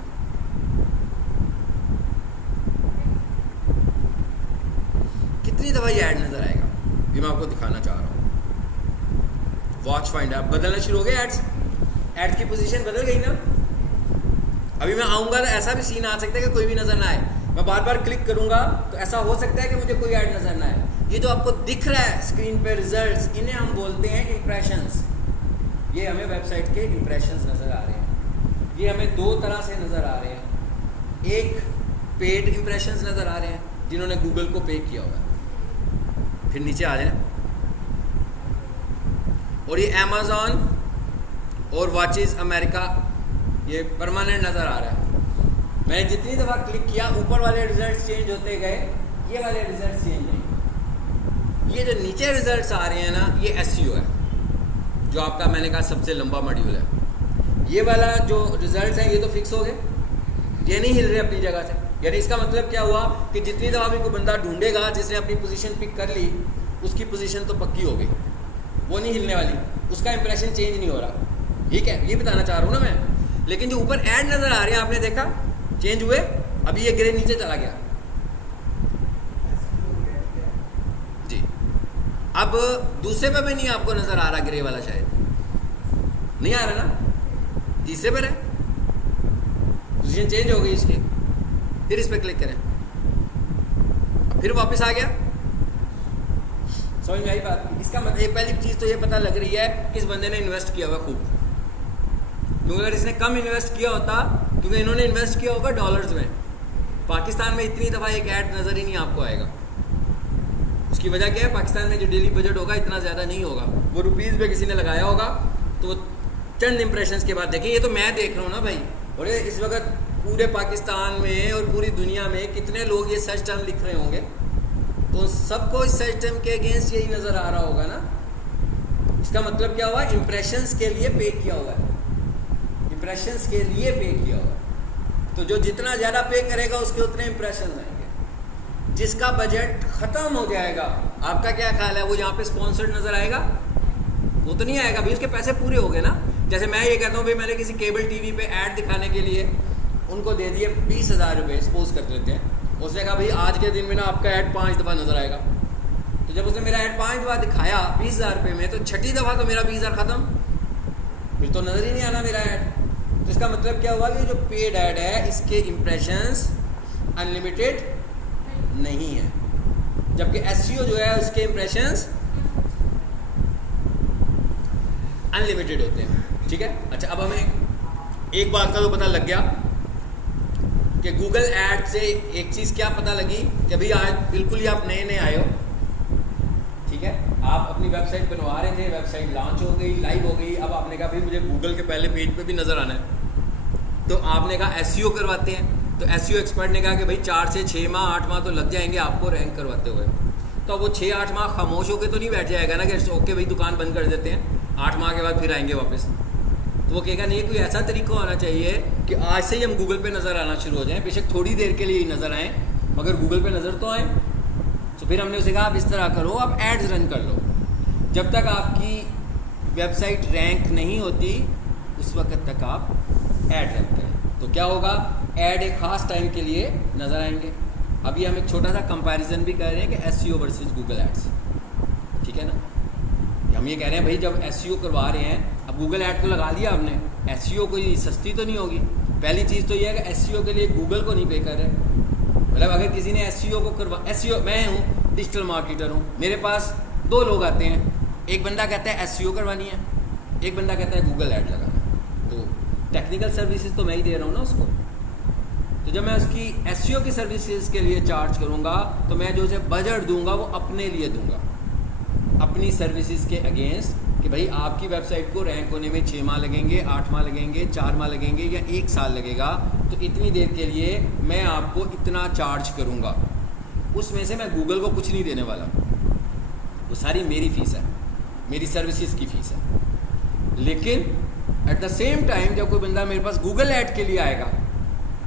कितनी दफा ये ऐड नजर आएगा ये मैं आपको दिखाना चाह रहा हूँ। वॉच फाइंडर बदलना शुरू हो गए, एड्स की पोजीशन बदल गई ना। अभी मैं आऊँगा तो ऐसा भी सीन आ सकता है कि कोई भी नज़र ना आए, मैं बार बार क्लिक करूँगा तो ऐसा हो सकता है कि मुझे कोई ऐड नज़र ना आए। ये जो आपको दिख रहा है स्क्रीन पे रिजल्ट्स, इन्हें हम बोलते हैं इंप्रेशंस। ये हमें वेबसाइट के इंप्रेशंस नज़र आ रहे हैं। ये हमें 2 तरह से नज़र आ रहे हैं, एक पेड इंप्रेशंस नज़र आ रहे हैं जिन्होंने गूगल को पे किया हुआ है, फिर नीचे आ जाए, और ये अमेज़ॉन और वॉचेस अमेरिका ये परमानेंट नज़र आ रहा है। मैंने जितनी दफ़ा क्लिक किया ऊपर वाले रिजल्ट्स चेंज होते गए, ये वाले रिजल्ट्स चेंज नहीं। ये जो नीचे रिजल्ट्स आ रहे हैं ना, ये एसईओ है, जो आपका मैंने कहा सबसे लंबा मॉड्यूल है। ये वाला जो रिजल्ट्स हैं ये तो फिक्स हो गए, ये नहीं हिल रहे अपनी जगह से। यानी इसका मतलब क्या हुआ कि जितनी दफ़ा भी कोई बंदा ढूंढेगा जिसने अपनी पोजीशन पिक कर ली, उसकी पोजीशन तो पक्की हो गई। वो नहीं हिलने वाली, उसका इंप्रेशन चेंज नहीं हो रहा, ठीक है, ये बताना चाह रहा हूँ ना मैं। लेकिन जो ऊपर ऐड नज़र आ रहे हैं आपने देखा चेंज हुए, अभी ये ग्रे नीचे चला गया जी। अब दूसरे पे भी नहीं आपको नज़र आ रहा ग्रे वाला, शायद नहीं आ रहा ना, तीसरे पर है, पोजीशन चेंज हो गई इसकी, फिर इस पर क्लिक करें, फिर वापस आ गया। समझ में आई बात? इसका मतलब पहली चीज़ तो ये पता लग रही है कि इस बंदे ने इन्वेस्ट किया हुआ खूब, क्योंकि अगर इसने कम इन्वेस्ट किया होता, क्योंकि इन्होंने इन्वेस्ट किया होगा डॉलर्स में, पाकिस्तान में इतनी दफ़ा एक ऐड नज़र ही नहीं आपको आएगा। उसकी वजह क्या है? पाकिस्तान में जो डेली बजट होगा इतना ज़्यादा नहीं होगा, वो रुपीज़ पे किसी ने लगाया होगा, तो वो चंद इंप्रेशंस के बाद देखें। ये तो मैं देख रहा हूँ ना भाई, और इस वक्त पूरे पाकिस्तान में और पूरी दुनिया में कितने लोग ये सर्च टर्म लिख रहे होंगे, तो सबको इस सर्च टर्म के अगेंस्ट यही नज़र आ रहा होगा ना। इसका मतलब क्या हुआ? इंप्रेशंस के लिए पे किया हुआ है, इंप्रेशंस के लिए पे किया हुआ है। तो जो जितना ज़्यादा पे करेगा उसके उतने इंप्रेशन आएंगे। जिसका बजट ख़त्म हो जाएगा, आपका क्या ख्याल है, वो यहाँ पे स्पॉन्सर्ड नज़र आएगा? वो तो नहीं आएगा भाई, उसके पैसे पूरे हो गए ना। जैसे मैं ये कहता हूँ भाई, मैंने किसी केबल टीवी पे ऐड दिखाने के लिए उनको दे दिए 20,000 रुपये, सपोज कर लेते हैं। उसने कहा भाई आज के दिन में ना आपका ऐड 5 दफ़ा नज़र आएगा। तो जब उसने मेरा ऐड 5 दफ़ा दिखाया 20,000 रुपये में, तो छठी दफ़ा तो मेरा 20,000 ख़त्म, फिर तो नज़र ही नहीं आना मेरा ऐड। तो इसका मतलब क्या हुआ कि जो पेड ऐड है इसके इम्प्रेशंस अनलिमिटेड नहीं है, जबकि एसईओ जो है उसके इम्प्रेशंस अनलिमिटेड होते हैं, ठीक है। अच्छा, अब हमें एक बात का तो पता लग गया कि गूगल ऐड से एक चीज़ क्या पता लगी कि भाई आज बिल्कुल ही आप नए नए आए हो, ठीक है, आप अपनी वेबसाइट बनवा रहे थे, वेबसाइट लॉन्च हो गई, लाइव हो गई, अब आपने कहा भाई मुझे गूगल के पहले पेज पे भी नज़र आना है, तो आपने कहा एसईओ करवाते हैं। तो एसईओ एक्सपर्ट ने कहा कि भाई 4 से 6 माह 8 माह तो लग जाएंगे आपको रैंक करवाते हुए। तो वो 6-8 माह खामोश होकर तो नहीं बैठ जाएगा ना कि ओके भाई दुकान बंद कर देते हैं, 8 माह के बाद फिर आएंगे वापस। तो वो कहेगा नहीं, कोई ऐसा तरीका होना चाहिए कि आज से ही हम गूगल पे नज़र आना शुरू हो जाएं, बेशक थोड़ी देर के लिए ही नज़र आएँ, मगर गूगल पे नज़र तो आएँ। तो फिर हमने उसे कहा आप इस तरह करो, आप एड्स रन कर लो, जब तक आपकी वेबसाइट रैंक नहीं होती उस वक्त तक आप ऐड रन करें। तो क्या होगा, ऐड एक ख़ास टाइम के लिए नज़र आएंगे। अभी हम एक छोटा सा कंपैरिजन भी कर रहे हैं कि एसईओ वर्सेस गूगल एड्स, ठीक है ना। हम ये कह रहे हैं भाई जब एसईओ करवा रहे हैं, अब गूगल ऐड तो लगा लिया आपने, एसईओ कोई सस्ती तो नहीं होगी। पहली चीज़ तो ये है कि एसईओ के लिए गूगल को नहीं पे कर रहे, मतलब अगर किसी ने एसईओ को करवा, एसईओ मैं हूँ डिजिटल मार्केटर हूँ, मेरे पास 2 लोग आते हैं, एक बंदा कहता है एसईओ करवानी है, एक बंदा कहता है गूगल ऐड लगाना है। तो टेक्निकल सर्विसेज तो मैं ही दे रहा हूँ ना उसको। तो जब मैं उसकी एसईओ की सर्विसेज के लिए चार्ज करूँगा तो मैं जो उसे बजट दूंगा वो अपने लिए दूंगा, अपनी सर्विसेज के अगेंस्ट, कि भाई आपकी वेबसाइट को रैंक होने में 6 माह लगेंगे, 8 माह लगेंगे, 4 माह लगेंगे या 1 साल लगेगा, तो इतनी देर के लिए मैं आपको इतना चार्ज करूँगा। उसमें से मैं गूगल को कुछ नहीं देने वाला, वो सारी मेरी फ़ीस है, मेरी सर्विसेज की फ़ीस है। लेकिन एट द सेम टाइम जब कोई बंदा मेरे पास गूगल ऐड के लिए आएगा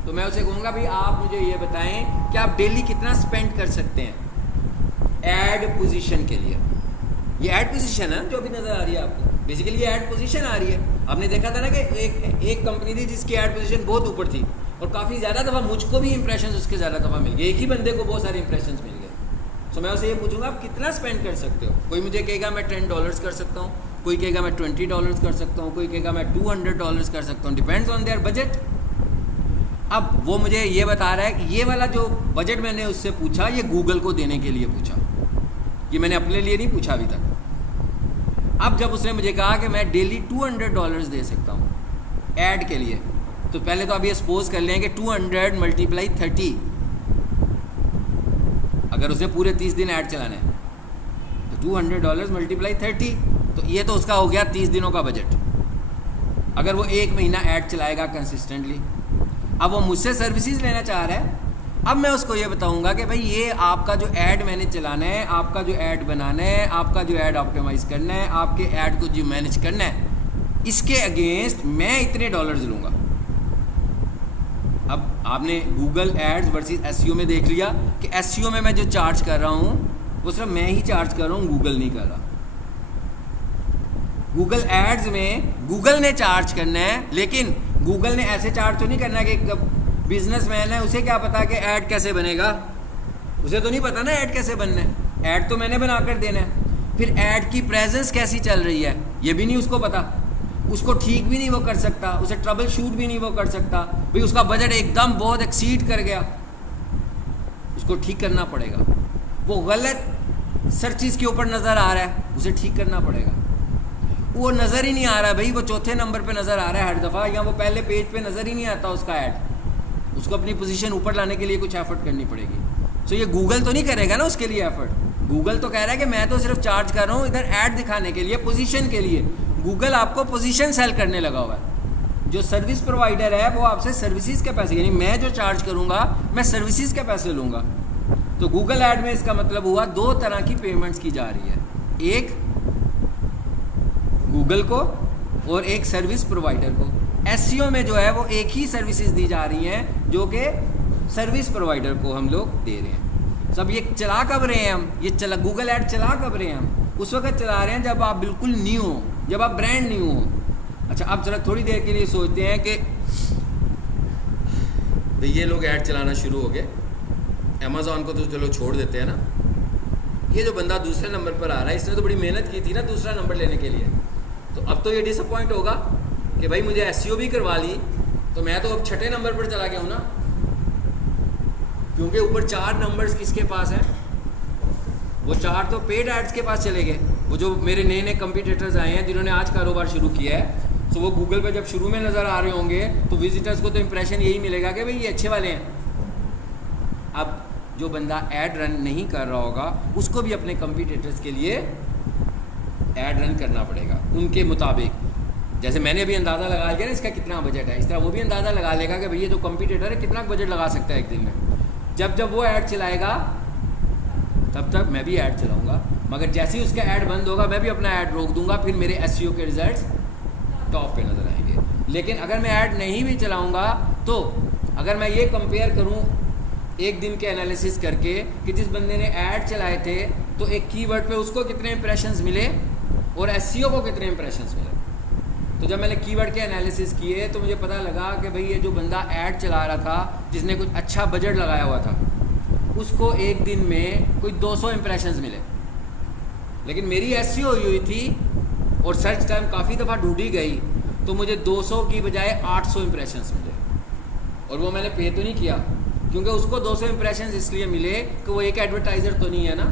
तो मैं उसे कहूँगा भाई आप मुझे ये बताएं कि आप डेली कितना स्पेंड कर सकते हैं ऐड पोजीशन के लिए। ये ऐड पोजीशन है जो अभी नज़र आ रही है आपको, बेसिकली ये ऐड पोजीशन आ रही है। आपने देखा था ना कि एक कंपनी थी जिसकी ऐड पोजीशन बहुत ऊपर थी और काफ़ी ज़्यादा दफ़ा मुझको भी इंप्रेशन उसके ज़्यादा दफ़ा मिल गए, एक ही बंदे को बहुत सारे इंप्रेशन मिल गए। तो मैं उसे ये पूछूंगा आप कितना स्पेंड कर सकते हो। कोई मुझे कहेगा मैं $10 कर सकता हूँ, कोई कहेगा मैं $20 कर सकता हूँ, कोई कहेगा मैं $200 कर सकता हूँ, डिपेंड्स ऑन देयर बजट। अब वो मुझे ये बता रहा है कि ये वाला जो बजट मैंने उससे पूछा ये गूगल को देने के लिए पूछा, ये मैंने अपने लिए नहीं पूछा अभी तक। अब जब उसने मुझे कहा कि मैं डेली $200 दे सकता हूँ ऐड के लिए, तो पहले तो अब ये सपोज कर लें कि 200 × 30, अगर उसने पूरे 30 दिन ऐड चलाना है तो $200 × 30, तो ये तो उसका हो गया 30 दिनों का बजट। अगर वो 1 महीना ऐड चलाएगा कंसिस्टेंटली, अब वो मुझसे सर्विसेज लेना चाह रहा है, अब मैं उसको ये बताऊंगा कि भाई ये आपका जो ऐड मैंने चलाना है, आपका जो ऐड बनाना है, आपका जो ऐड ऑप्टिमाइज करना है, आपके ऐड को जो मैनेज करना है, इसके अगेंस्ट मैं इतने डॉलर्स लूँगा। अब आपने गूगल एड्स वर्सेस एसईओ में देख लिया कि एसईओ में मैं जो चार्ज कर रहा हूँ वो सिर्फ मैं ही चार्ज कर रहा हूँ, गूगल नहीं कर रहा। गूगल एड्स में गूगल ने चार्ज करना है, लेकिन गूगल ने ऐसे चार्ज तो नहीं करना कि बिजनेसमैन है उसे क्या पता कि ऐड कैसे बनेगा, उसे तो नहीं पता ना ऐड कैसे बनना है, ऐड तो मैंने बना कर देना है। फिर ऐड की प्रेजेंस कैसी चल रही है ये भी नहीं उसको पता, उसको ठीक भी नहीं वो कर सकता, उसे ट्रबल शूट भी नहीं वो कर सकता। भाई उसका बजट एकदम बहुत एक्सीड कर गया, उसको ठीक करना पड़ेगा। वो गलत सर्चिस के ऊपर नज़र आ रहा है, उसे ठीक करना पड़ेगा। वो नज़र ही नहीं आ रहा है भाई, वो चौथे नंबर पे नज़र आ रहा है हर दफ़ा, या वो पहले पेज पे नज़र ही नहीं आता उसका ऐड, उसको अपनी पोजीशन ऊपर लाने के लिए कुछ एफर्ट करनी पड़ेगी। सो ये गूगल तो नहीं करेगा ना उसके लिए एफर्ट, गूगल तो कह रहा है कि मैं तो सिर्फ चार्ज कर रहा हूँ इधर ऐड दिखाने के लिए, पोजीशन के लिए। गूगल आपको पोजीशन सेल करने लगा हुआ है। जो सर्विस प्रोवाइडर है वो आपसे सर्विसेज के पैसे, यानी मैं जो चार्ज करूँगा मैं सर्विसेज के पैसे लूँगा। तो गूगल ऐड में इसका मतलब हुआ दो तरह की पेमेंट्स की जा रही है, एक गूगल को और एक सर्विस प्रोवाइडर को। एसईओ में जो है वो एक ही सर्विसेज दी जा रही हैं जो कि सर्विस प्रोवाइडर को हम लोग दे रहे हैं। सब ये चला कब रहे हैं हम, ये चला गूगल ऐड चला कब रहे हैं हम, उस वक्त चला रहे हैं जब आप बिल्कुल न्यू हो, जब आप ब्रांड न्यू हो। अच्छा अब जरा थोड़ी देर के लिए सोचते हैं कि भाई ये लोग ऐड चलाना शुरू हो गए, अमेज़ॉन को तो चलो छोड़ देते हैं ना, ये जो बंदा दूसरे नंबर पर आ रहा है इसने तो बड़ी मेहनत की थी ना दूसरा नंबर लेने के लिए, तो अब तो ये डिसअपॉइंट होगा कि भाई मुझे एसईओ भी करवा ली तो मैं तो अब छठे नंबर पर चला गया हूँ ना, क्योंकि ऊपर 4 नंबर्स किसके पास हैं, वो 4 तो पेड एड्स के पास चले गए। वो जो मेरे नए नए कंपटीटर्स आए हैं जिन्होंने आज कारोबार शुरू किया है, तो वो गूगल पे जब शुरू में नज़र आ रहे होंगे तो विजिटर्स को तो इंप्रेशन यही मिलेगा कि भाई ये अच्छे वाले हैं। अब जो बंदा ऐड रन नहीं कर रहा होगा उसको भी अपने कंपटीटर्स के लिए ऐड रन करना पड़ेगा उनके मुताबिक। जैसे मैंने अभी अंदाज़ा लगा लिया ना इसका कितना बजट है, इस तरह वो भी अंदाज़ा लगा लेगा कि भाई ये जो कंपटीटर है कितना बजट लगा सकता है एक दिन में। जब वो ऐड चलाएगा तब तक मैं भी ऐड चलाऊंगा, मगर जैसे ही उसका ऐड बंद होगा मैं भी अपना ऐड रोक दूंगा, फिर मेरे एसईओ के रिजल्ट्स टॉप पे नज़र आएंगे। लेकिन अगर मैं ऐड नहीं भी चलाऊंगा तो अगर मैं ये कंपेयर करूं एक दिन के एनालिसिस करके कि जिस बंदे ने ऐड चलाए थे तो एक कीवर्ड पे उसको कितने इंप्रेशंस मिले और एसईओ को कितने इंप्रेशंस मिले, तो जब मैंने कीवर्ड के एनालिसिस किए तो मुझे पता लगा कि भाई ये जो बंदा ऐड चला रहा था जिसने कुछ अच्छा बजट लगाया हुआ था उसको एक दिन में कोई 200 इंप्रेशंस मिले, लेकिन मेरी एसईओ हुई थी और सर्च टाइम काफ़ी दफ़ा ढूंढी गई तो मुझे 200 की बजाय 800 इंप्रेशंस मिले। और वो मैंने पे तो नहीं किया क्योंकि उसको 200 इंप्रेशंस इसलिए मिले कि वो एक एडवर्टाइज़र तो नहीं है ना,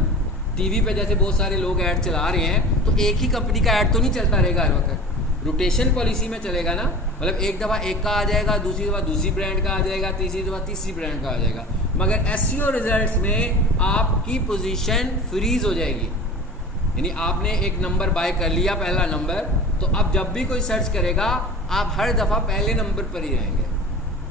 टीवी पे जैसे बहुत सारे लोग ऐड चला रहे हैं तो एक ही कंपनी का ऐड तो नहीं चलता रहेगा हर वक्त, रोटेशन पॉलिसी में चलेगा ना, मतलब एक दफ़ा एक का आ जाएगा, दूसरी दफ़ा दूसरी ब्रांड का आ जाएगा, तीसरी दफ़ा तीसरी ब्रांड का आ जाएगा। मगर एसईओ रिजल्ट्स में आपकी पोजीशन फ्रीज हो जाएगी, यानी आपने एक नंबर बाय कर लिया पहला नंबर, तो अब जब भी कोई सर्च करेगा आप हर दफ़ा पहले नंबर पर ही रहेंगे।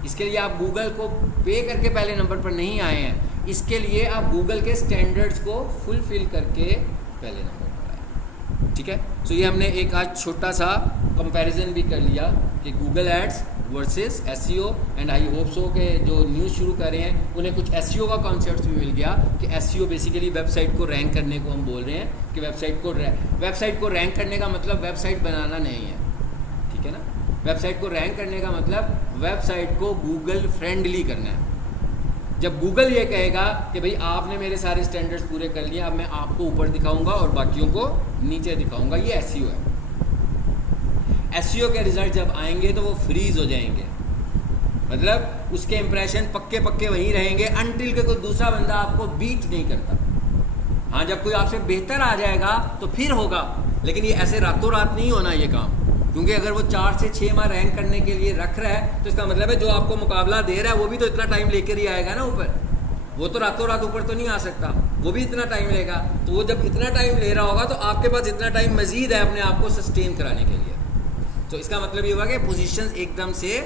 इसके लिए आप गूगल को पे करके पहले नंबर पर नहीं आए हैं, इसके लिए आप गूगल के स्टैंडर्ड्स को फुलफिल करके पहले नंबर पर आए। ठीक है, तो ये हमने एक आज छोटा सा कंपैरिजन भी कर लिया कि Google ads versus SEO, and I hope so के जो न्यूज़ शुरू कर रहे हैं उन्हें कुछ एसईओ का कॉन्सेप्ट भी मिल गया कि एसईओ बेसिकली वेबसाइट को रैंक करने को हम बोल रहे हैं कि वेबसाइट को रैंक करने का मतलब वेबसाइट बनाना नहीं है, ठीक है ना। वेबसाइट को रैंक करने का मतलब वेबसाइट को गूगल फ्रेंडली करना है। जब गूगल ये कहेगा कि भाई आपने मेरे सारे स्टैंडर्ड्स पूरे कर लिए, अब मैं आपको ऊपर दिखाऊंगा और बाकियों को नीचे दिखाऊंगा, ये एसईओ है। एसईओ के रिजल्ट जब आएंगे तो वो फ्रीज हो जाएंगे, मतलब उसके इंप्रेशन पक्के पक्के वहीं रहेंगे अनटिल के कोई दूसरा बंदा आपको बीट नहीं करता। हाँ, जब कोई आपसे बेहतर आ जाएगा तो फिर होगा, लेकिन ये ऐसे रातों रात नहीं होना ये काम, क्योंकि अगर वो 4 से 6 माह रैंक करने के लिए रख रहा है तो इसका मतलब है जो आपको मुकाबला दे रहा है वो भी तो इतना टाइम लेकर ही आएगा ना ऊपर, वो तो रातों रात ऊपर तो नहीं आ सकता, वो भी इतना टाइम लेगा। तो वो जब इतना टाइम ले रहा होगा तो आपके पास इतना टाइम मजीद है अपने आप को सस्टेन कराने के लिए। तो इसका मतलब ये हुआ कि पोजीशंस एकदम से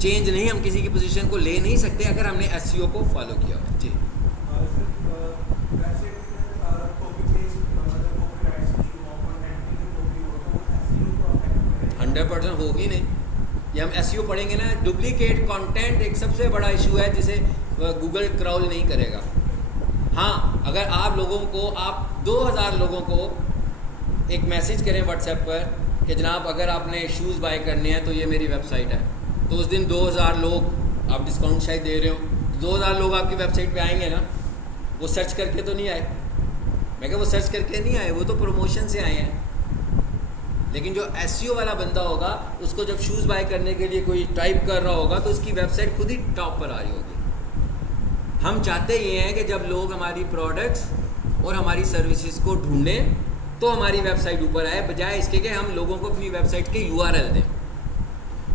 चेंज नहीं, हम किसी की पोजीशन को ले नहीं सकते अगर हमने एसईओ को फॉलो किया हो। जी 100% होगी नहीं, ये हम एसईओ पढ़ेंगे ना। डुप्लीकेट कंटेंट एक सबसे बड़ा इशू है जिसे गूगल क्रॉल नहीं करेगा। हाँ, अगर आप लोगों को, आप 2000 लोगों को एक मैसेज करें व्हाट्सएप पर कि जनाब अगर आपने शूज़ बाय करने हैं तो ये मेरी वेबसाइट है, तो उस दिन 2000 लोग आप डिस्काउंट शायद दे रहे हो, 2000 लोग आपकी वेबसाइट पे आएंगे ना, वो सर्च करके तो नहीं आए। मैं क्या वो सर्च करके नहीं आए, वो तो प्रमोशन से आए हैं। लेकिन जो एसईओ वाला बंदा होगा, उसको जब शूज़ बाय करने के लिए कोई टाइप कर रहा होगा तो उसकी वेबसाइट खुद ही टॉप पर आ रही होगी। हम चाहते ये हैं कि जब लोग हमारी प्रोडक्ट्स और हमारी सर्विसेज को ढूंढें तो हमारी वेबसाइट ऊपर आए, बजाय इसके कि हम लोगों को अपनी वेबसाइट के यूआरएल दें।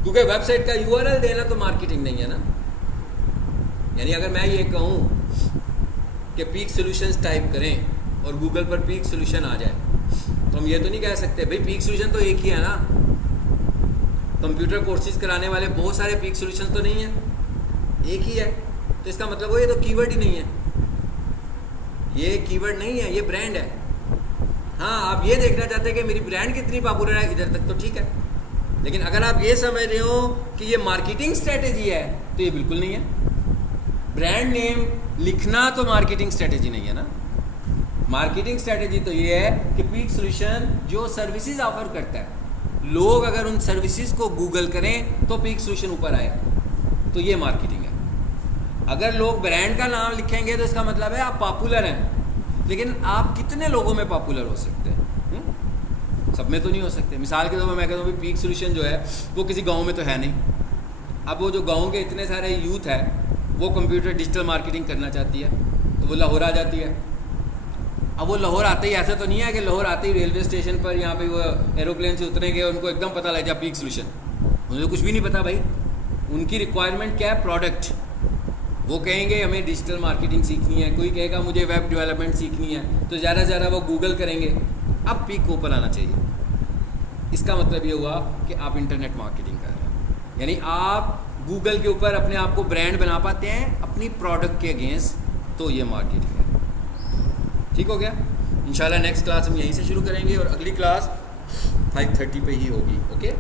क्योंकि वेबसाइट का यूआरएल देना तो मार्केटिंग नहीं है ना। यानी अगर मैं ये कहूँ कि पीक सॉल्यूशंस टाइप करें और गूगल पर पीक सॉल्यूशन आ जाए, तो हम ये तो नहीं कह सकते भाई पीक सॉल्यूशन तो एक ही है ना। कंप्यूटर कोर्सेज कराने वाले बहुत सारे पीक सॉल्यूशन तो नहीं है, एक ही है। तो इसका मतलब वो ये तो कीवर्ड ही नहीं है, ये कीवर्ड नहीं है, ये ब्रांड है। हाँ, आप ये देखना चाहते हैं कि मेरी ब्रांड कितनी पॉपुलर है, इधर तक तो ठीक है। लेकिन अगर आप ये समझ रहे हो कि ये मार्केटिंग स्ट्रेटेजी है, तो ये बिल्कुल नहीं है। ब्रांड नेम लिखना तो मार्केटिंग स्ट्रेटेजी नहीं है ना। मार्केटिंग स्ट्रेटेजी तो ये है कि पीक सॉल्यूशन जो सर्विसेज ऑफर करता है, लोग अगर उन सर्विसेज को गूगल करें तो पीक सॉल्यूशन ऊपर आए, तो ये मार्केटिंग है। अगर लोग ब्रांड का नाम लिखेंगे तो इसका मतलब है आप पॉपुलर हैं। लेकिन आप कितने लोगों में पॉपुलर हो सकते हैं? सब में तो नहीं हो सकते। मिसाल के तौर पर मैं कहता हूँ पीक सॉल्यूशन जो है वो किसी गांव में तो है नहीं। अब वो जो गांव के इतने सारे यूथ है, वो कंप्यूटर डिजिटल मार्केटिंग करना चाहती है, तो वो लाहौर आ जाती है। अब वो लाहौर आते ही ऐसा तो नहीं है कि लाहौर आते ही रेलवे स्टेशन पर यहाँ पे वो एरोप्लेन से उतरेंगे, उनको एकदम पता लग जाए पीक सॉल्यूशन। उन्हें कुछ भी नहीं पता भाई। उनकी रिक्वायरमेंट क्या है? प्रोडक्ट। वो कहेंगे हमें डिजिटल मार्केटिंग सीखनी है, कोई कहेगा मुझे वेब डेवलपमेंट सीखनी है, तो ज़्यादा से ज़्यादा वो गूगल करेंगे। अब पीक को ऊपर आना चाहिए। इसका मतलब ये हुआ कि आप इंटरनेट मार्केटिंग कर रहे हैं, यानी आप गूगल के ऊपर अपने आप को ब्रांड बना पाते हैं अपनी प्रोडक्ट के अगेंस्ट, तो ये मार्केटिंग है। ठीक हो गया। इंशाल्लाह नेक्स्ट क्लास हम यहीं से शुरू करेंगे और अगली क्लास 5:30 पे ही होगी। ओके।